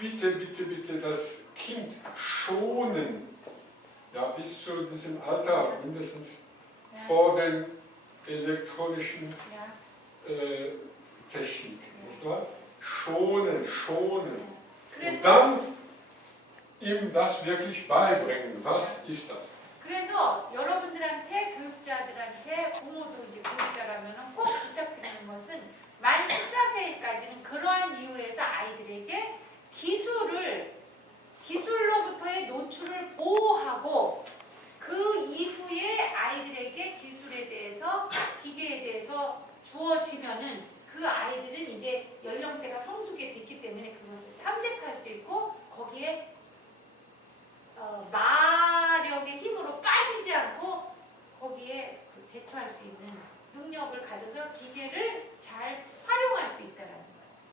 bitte, bitte, bitte das Kind schonen. Ja, bis zu diesem Alter, mindestens vor den elektronischen Technik. Nicht wahr? Schonen, schonen. Und dann ihm das wirklich beibringen. Was ist das? 그래서 여러분들한테 교육자들한테 부모도 이제 교육자라면 꼭 부탁드리는 것은 만 14세까지는 그러한